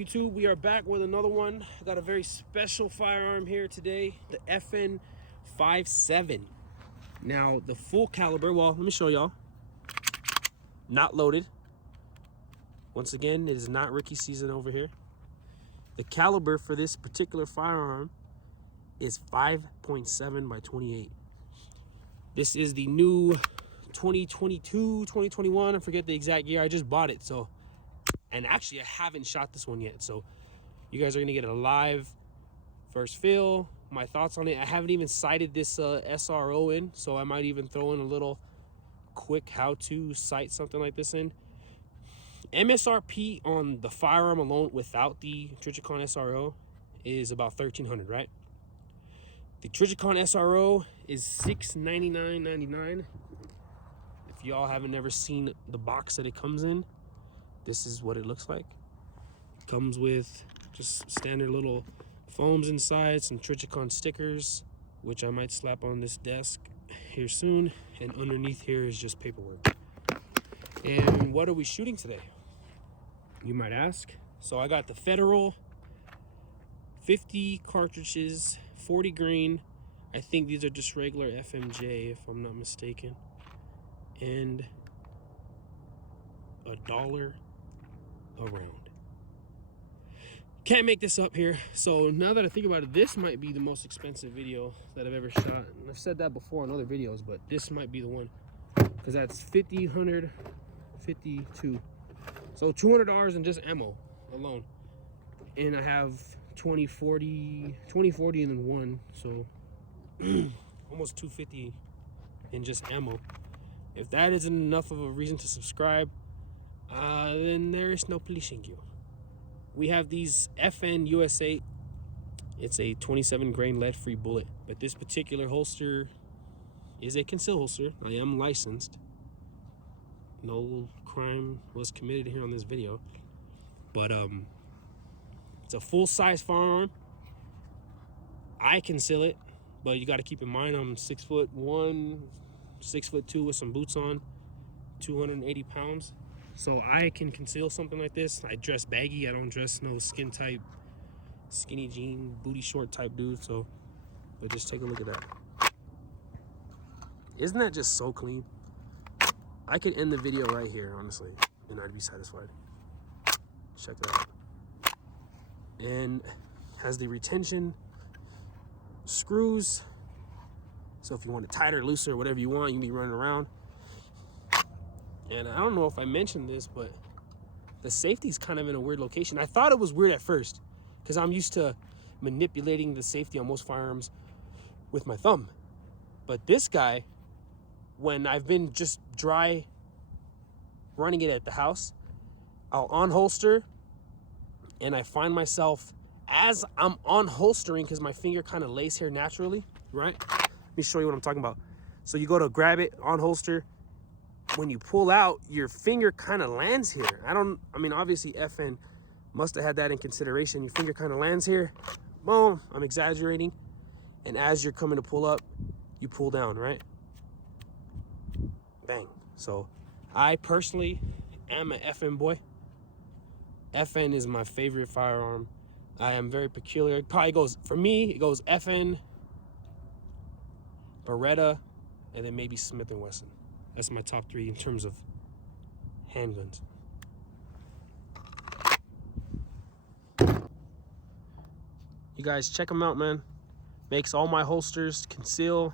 YouTube? We are back with another one. I got a very special firearm here today, the FN57. Now, the full caliber, well, let me show y'all. Not loaded. Once again, it is not rookie season over here. The caliber for this particular firearm is 5.7 by 28. This is the new 2022, 2021, I forget the exact year. I just bought it, so. And actually, I haven't shot this one yet, so you guys are gonna get a live first feel, my thoughts on it. I haven't even sighted this SRO in, so I might even throw in a little quick how-to sight something like this in. MSRP on the firearm alone without the Trijicon SRO is about $1,300, right? The Trijicon SRO is $699.99. If y'all haven't ever seen the box that it comes in, this is what it looks like. It comes with just standard little foams inside, some Trijicon stickers, which I might slap on this desk here soon, and underneath here is just paperwork. And what are we shooting today, you might ask? So I got the Federal 50 cartridges, 40 grain. I think these are just regular FMJ if I'm not mistaken, and $1 a round. Can't make this up here. So now that I think about it, this might be the most expensive video that I've ever shot. And I've said that before on other videos, but this might be the one, because that's 50, 100, 52. So $200 in just ammo alone. And I have 20, 40, and then one. So almost 250 in just ammo. If that isn't enough of a reason to subscribe, then there is no pleasing you. We have these FN USA. It's a 27 grain lead-free bullet, but this particular holster is a conceal holster. I am licensed. No crime was committed here on this video, but it's a full-size firearm. I conceal it, but you got to keep in mind I'm 6'1", 6'2" with some boots on, 280 pounds. So I can conceal something like this. I dress baggy. I don't dress no skin type, skinny jean, booty short type dude. So, but just take a look at that. Isn't that just so clean? I could end the video right here, honestly, and I'd be satisfied. Check that out. And has the retention screws. So if you want it tighter, looser, whatever you want, you can be running around. And I don't know if I mentioned this, but the safety's kind of in a weird location. I thought it was weird at first because I'm used to manipulating the safety on most firearms with my thumb. But this guy, when I've been just dry running it at the house, I'll unholster, and I find myself as I'm unholstering, because my finger kind of lays here naturally, right? Let me show you what I'm talking about. So you go to grab it, unholster. When you pull out, your finger kind of lands here. I mean, obviously FN must have had that in consideration. Your finger kind of lands here. Boom, I'm exaggerating. And as you're coming to pull up, you pull down, right? Bang. So I personally am an FN boy. FN is my favorite firearm. I am very peculiar. It probably goes, for me, it goes FN, Beretta, and then maybe Smith & Wesson. That's my top 3 in terms of handguns. You guys check them out, man. Makes all my holsters conceal,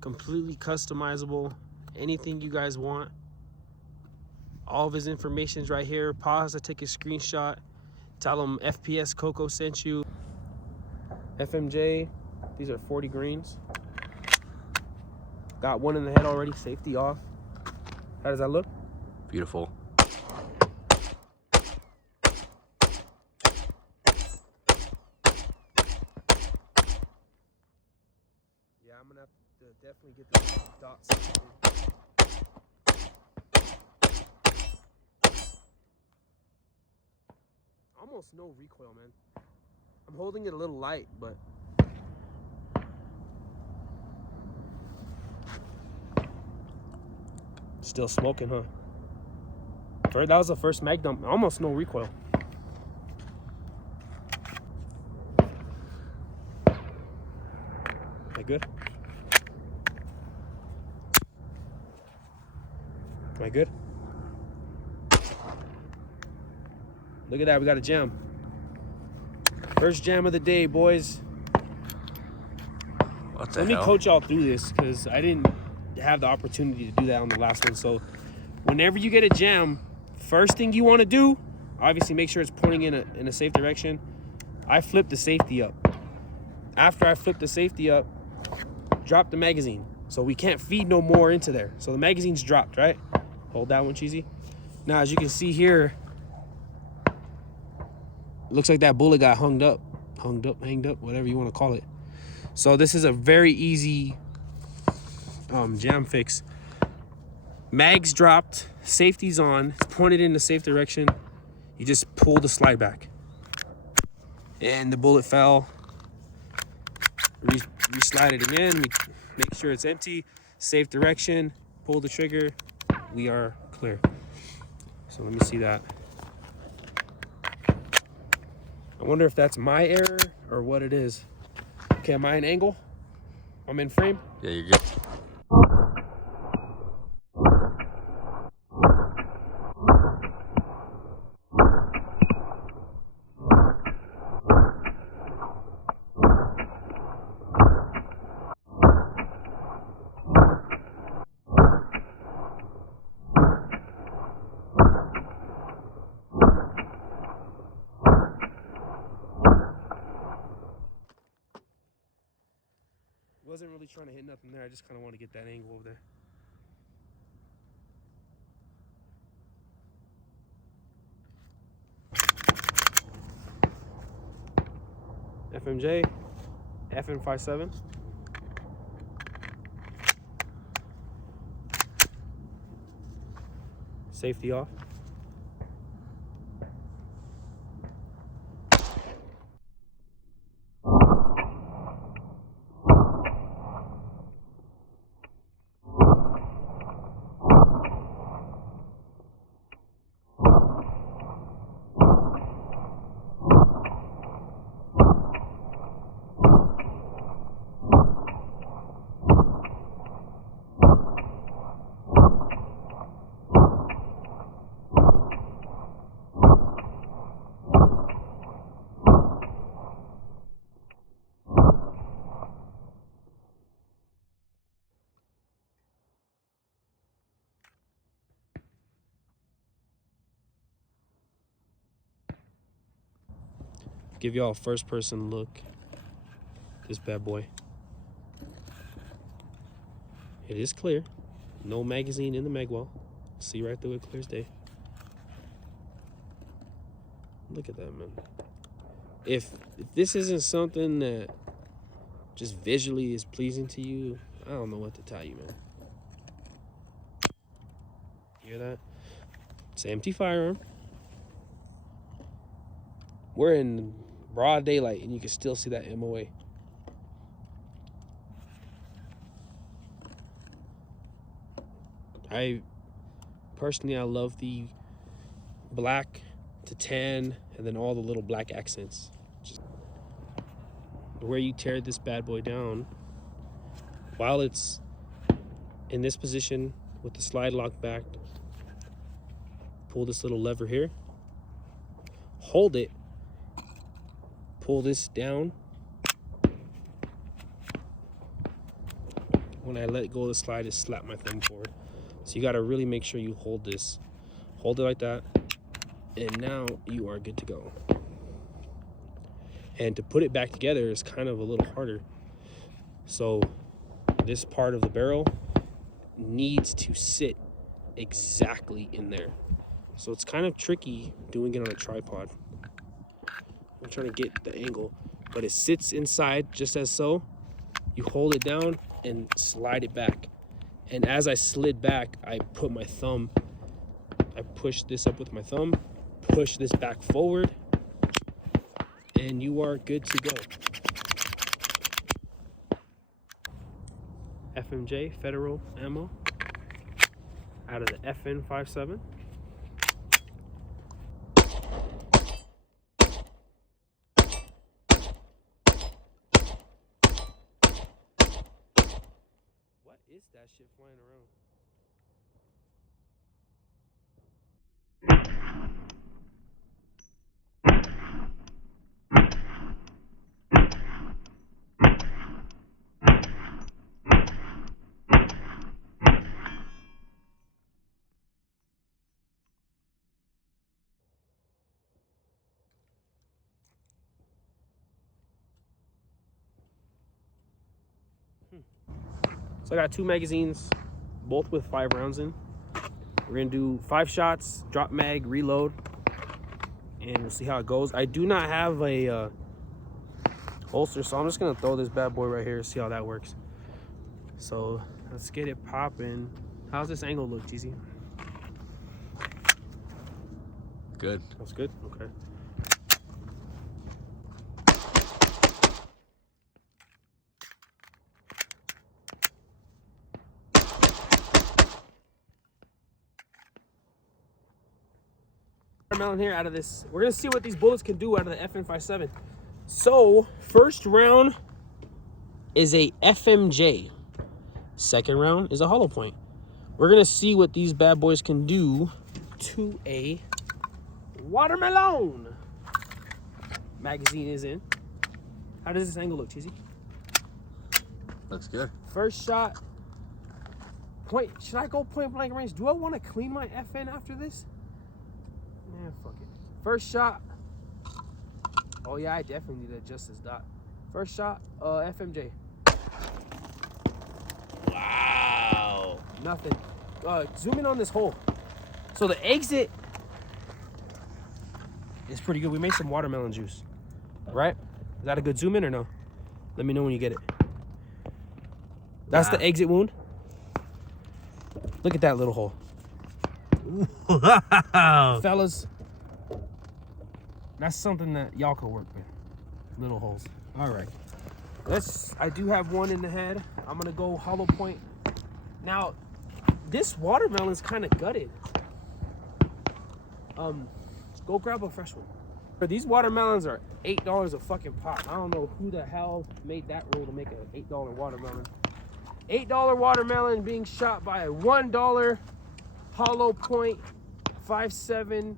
completely customizable. Anything you guys want. All of his information's right here. Pause to take a screenshot. Tell him FPS Coco sent you. FMJ, these are 40 grains. Got one in the head already, safety off. How does that look? Beautiful. Yeah, I'm gonna have to definitely get the dots. Almost no recoil, man. I'm holding it a little light, but still smoking, huh? That was the first mag dump. Almost no recoil. Am I good? Am I good? Look at that, we got a jam. First jam of the day, boys. What the Let hell? me coach y'all through this because I didn't have the opportunity to do that on the last one. So whenever you get a jam, first thing you want to do, obviously make sure it's pointing in a safe direction. I flip the safety up. After I flip the safety up, drop the magazine. So we can't feed no more into there. So the magazine's dropped, right? Hold that one, Cheesy. Now, as you can see here, looks like that bullet got hanged up, whatever you want to call it. So this is a very easy jam fix. Mags dropped, safety's on, it's pointed in the safe direction. You just pull the slide back. And the bullet fell. Re-slide it again, we make sure it's empty, safe direction, pull the trigger, we are clear. So let me see that. I wonder if that's my error or what it is. Okay, am I in angle? I'm in frame? Yeah, you're good. Wasn't really trying to hit nothing there. I just kind of want to get that angle over there. FMJ, FN57. Safety off. Give y'all a first person look. This bad boy. It is clear. No magazine in the mag well. See right through it, clear as day. Look at that, man. If this isn't something that just visually is pleasing to you, I don't know what to tell you, man. Hear that? It's an empty firearm. We're in broad daylight and you can still see that MOA. I love the black to tan and then all the little black accents. Just where you tear this bad boy down, while it's in this position with the slide lock back, pull this little lever here, hold it, pull this down. When I let go of the slide, it slapped my thumb forward. So you gotta really make sure you hold this. Hold it like that, and now you are good to go. And to put it back together is kind of a little harder. So this part of the barrel needs to sit exactly in there. So it's kind of tricky doing it on a tripod. I'm trying to get the angle, but it sits inside just as so. You hold it down and slide it back. And as I slid back, I put my thumb, I pushed this up with my thumb, push this back forward, and you are good to go. FMJ Federal ammo out of the FN57. is that shit flying around? So I got 2 magazines, both with 5 rounds in. We're gonna do 5 shots, drop mag, reload, and we'll see how it goes. I do not have a holster, so I'm just gonna throw this bad boy right here, see how that works. So let's get it popping. How's this angle look, Cheezy? Good. That's good? Okay. Watermelon here out of this. We're gonna see what these bullets can do out of the FN57. So first round is a FMJ. Second round is a hollow point. We're gonna see what these bad boys can do to a watermelon. Magazine is in. How does this angle look, Cheezy? Looks good. First shot. Point. Should I go point blank range? Do I want to clean my FN after this? Man, fuck it. First shot. Oh yeah, I definitely need to adjust this dot. First shot, FMJ. Wow. Nothing. Zoom in on this hole. So the exit is pretty good. We made some watermelon juice, right? Is that a good zoom in or no? Let me know when you get it. That's the exit wound. Look at that little hole. Wow. Fellas, that's something that y'all could work with. Little holes. All right. I do have one in the head. I'm gonna go hollow point. Now, this watermelon's kind of gutted. Go grab a fresh one. But these watermelons are $8 a fucking pop. I don't know who the hell made that rule to make an $8 watermelon. $8 watermelon being shot by a $1 hollow point 5.7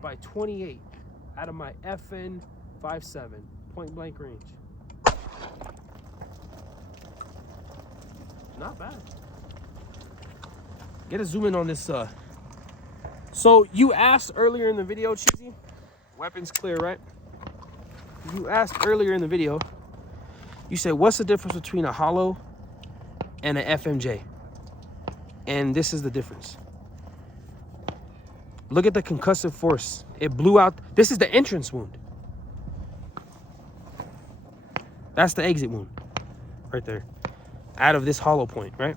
by 28 out of my FN 5.7 point blank range. Not bad. Get a zoom in on this. So you asked earlier in the video, Cheezy, weapons clear, right? You asked earlier in the video, you said, what's the difference between a hollow and an FMJ? And this is the difference. Look at the concussive force. It blew out. This is the entrance wound. That's the exit wound right there. Out of this hollow point, right?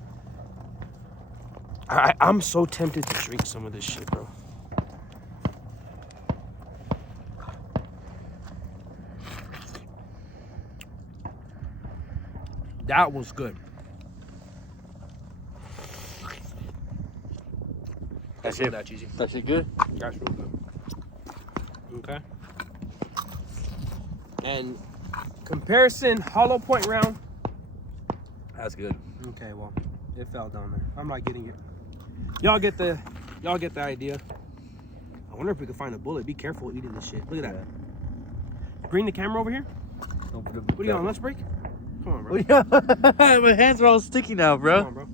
I'm so tempted to drink some of this shit, bro. That was good. That's it. That cheesy. That's it good? That's real good. Okay. And comparison hollow point round. That's good. Okay, well, it fell down there. I'm not getting it. Y'all get the idea. I wonder if we can find a bullet. Be careful eating this shit. Look at that. Bring the camera over here. What are you on, lunch break? Come on, bro. My hands are all sticky now, bro. Come on, bro.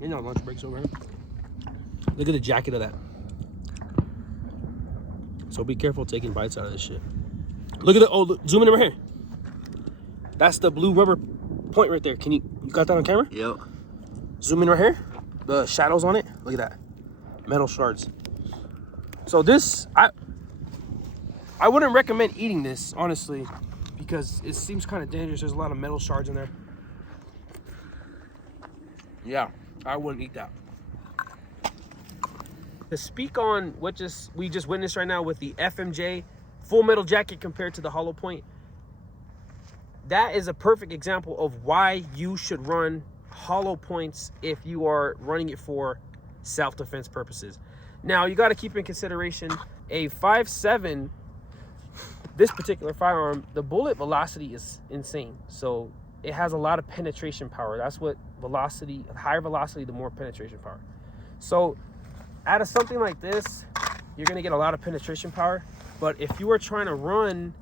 You're on lunch breaks over here. Look at the jacket of that. So be careful taking bites out of this shit. Look at the, oh, look, zoom in right here. That's the blue rubber point right there. Can you got that on camera? Yep. Zoom in right here. The shadows on it. Look at that. Metal shards. So this, I wouldn't recommend eating this, honestly, because it seems kind of dangerous. There's a lot of metal shards in there. Yeah, I wouldn't eat that. To speak on what we just witnessed right now with the FMJ full metal jacket compared to the hollow point, that is a perfect example of why you should run hollow points if you are running it for self-defense purposes. Now, you got to keep in consideration a 5.7, this particular firearm, the bullet velocity is insane. So it has a lot of penetration power. That's what velocity, higher velocity, the more penetration power. So out of something like this, you're gonna get a lot of penetration power. But if you are trying to run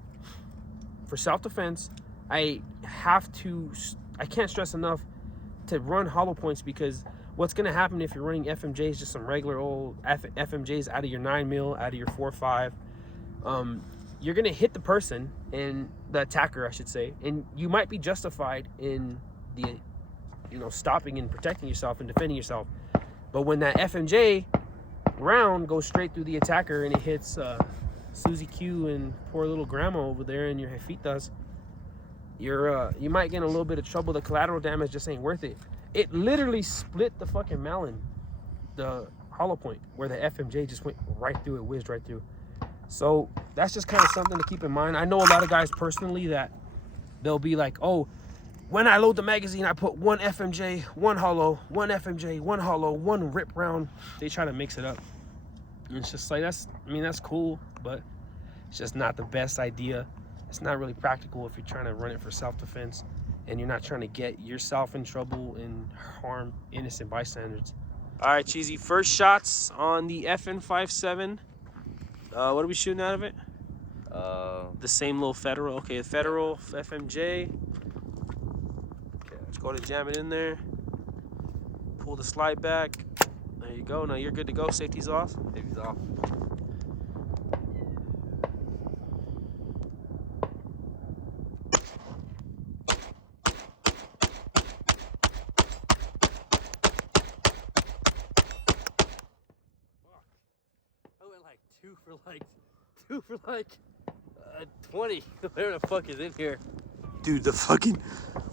for self-defense, I can't stress enough to run hollow points, because what's gonna happen if you're running FMJs, just some regular old FMJs out of your 9mm, out of your 4.5, you're gonna hit the person, and the attacker, I should say, and you might be justified in the, you know, stopping and protecting yourself and defending yourself. But when that FMJ round goes straight through the attacker and it hits Susie Q and poor little grandma over there in your Jefitas, you might get in a little bit of trouble. The collateral damage just ain't worth it. It literally split the fucking melon, the hollow point, where the FMJ just went right through it, whizzed right through. So that's just kind of something to keep in mind. I know a lot of guys personally that they'll be like, oh, when I load the magazine, I put one FMJ, one hollow, one FMJ, one hollow, one rip round. They try to mix it up. And it's just like, that's cool, but it's just not the best idea. It's not really practical if you're trying to run it for self-defense and you're not trying to get yourself in trouble and harm innocent bystanders. All right, Cheesy, first shots on the FN57. What are we shooting out of it? The same little Federal. Okay, Federal FMJ. Okay, let's go to jam it in there. Pull the slide back. There you go. Now you're good to go. Safety's off. Safety's off. Two for like 20. Whatever the fuck is in here. Dude, the fucking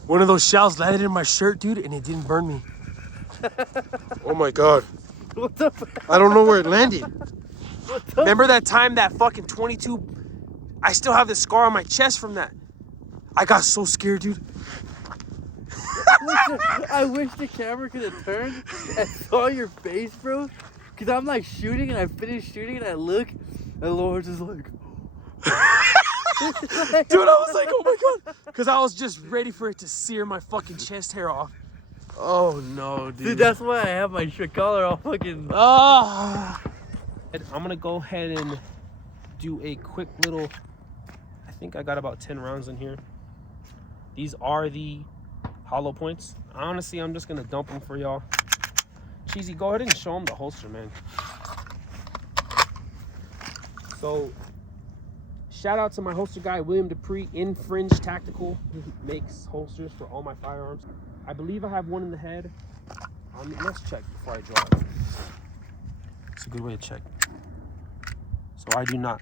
one of those shells landed in my shirt, dude, and it didn't burn me. Oh my god. What the I don't know where it landed. Remember that time that fucking 22, I still have the scar on my chest from that. I got so scared, dude. I wish the camera could have turned and saw your face, bro. Cause I'm like shooting and I finish shooting and I look and Laura's just like Dude, I was like, oh my god. Because I was just ready for it to sear my fucking chest hair off. Oh no, dude. Dude, that's why I have my shirt collar all fucking... Oh. I'm gonna go ahead and do a quick little, I think I got about 10 rounds in here. These are the hollow points. Honestly, I'm just gonna dump them for y'all. Cheesy, go ahead and show them the holster, man. So, shout out to my holster guy, William Dupree, Infringe Tactical. He makes holsters for all my firearms. I believe I have one in the head. Let's check before I draw it. It's a good way to check. So I do not.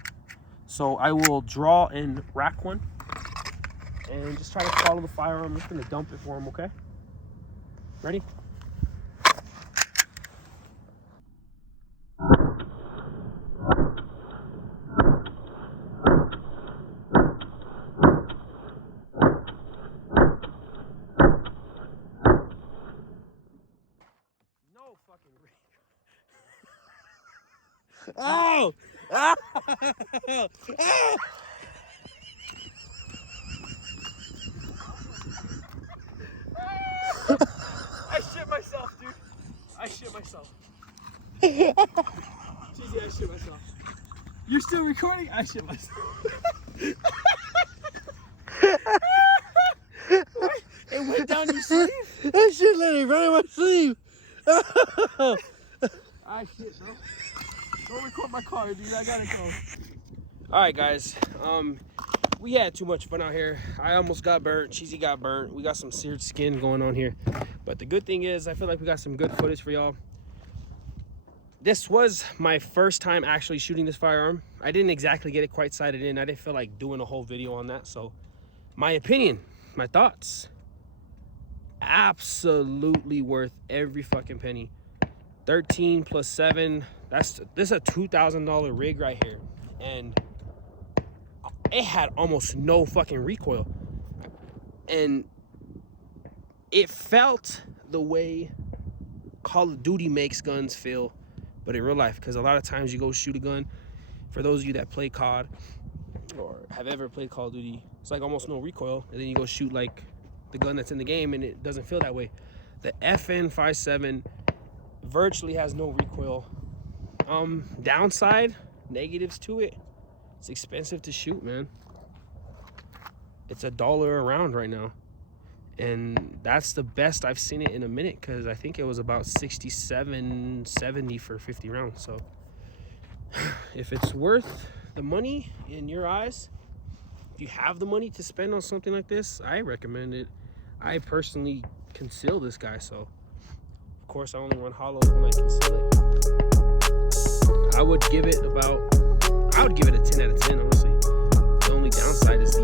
So I will draw and rack one and just try to follow the firearm. I'm just gonna dump it for him, okay? Ready? Oh! I shit myself, dude. I shit myself. Cheesy, I shit myself. You're still recording? I shit myself. It went down your sleeve? That shit literally right in my sleeve. I shit, bro. Don't record my car, dude. I gotta go. All right, guys. We had too much fun out here. I almost got burnt. Cheesy got burnt. We got some seared skin going on here. But the good thing is, I feel like we got some good footage for y'all. This was my first time actually shooting this firearm. I didn't exactly get it quite sighted in. I didn't feel like doing a whole video on that. So, my opinion, my thoughts, absolutely worth every fucking penny. 13 plus 7, this is a $2,000 rig right here, and it had almost no fucking recoil, and it felt the way Call of Duty makes guns feel, but in real life, because a lot of times you go shoot a gun, for those of you that play COD or have ever played Call of Duty, it's like almost no recoil, and then you go shoot like the gun that's in the game, and it doesn't feel that way. The FN57 virtually has no recoil. Downside, negatives to it, it's expensive to shoot, man. It's $1 a round right now, and that's the best I've seen it in a minute, because I think it was about $67.70 for 50 rounds. So if it's worth the money in your eyes, if you have the money to spend on something like this, I recommend it. I personally conceal this guy, so of course I only run hollow when I conceal it. I would give it a 10 out of 10, honestly. The only downside is the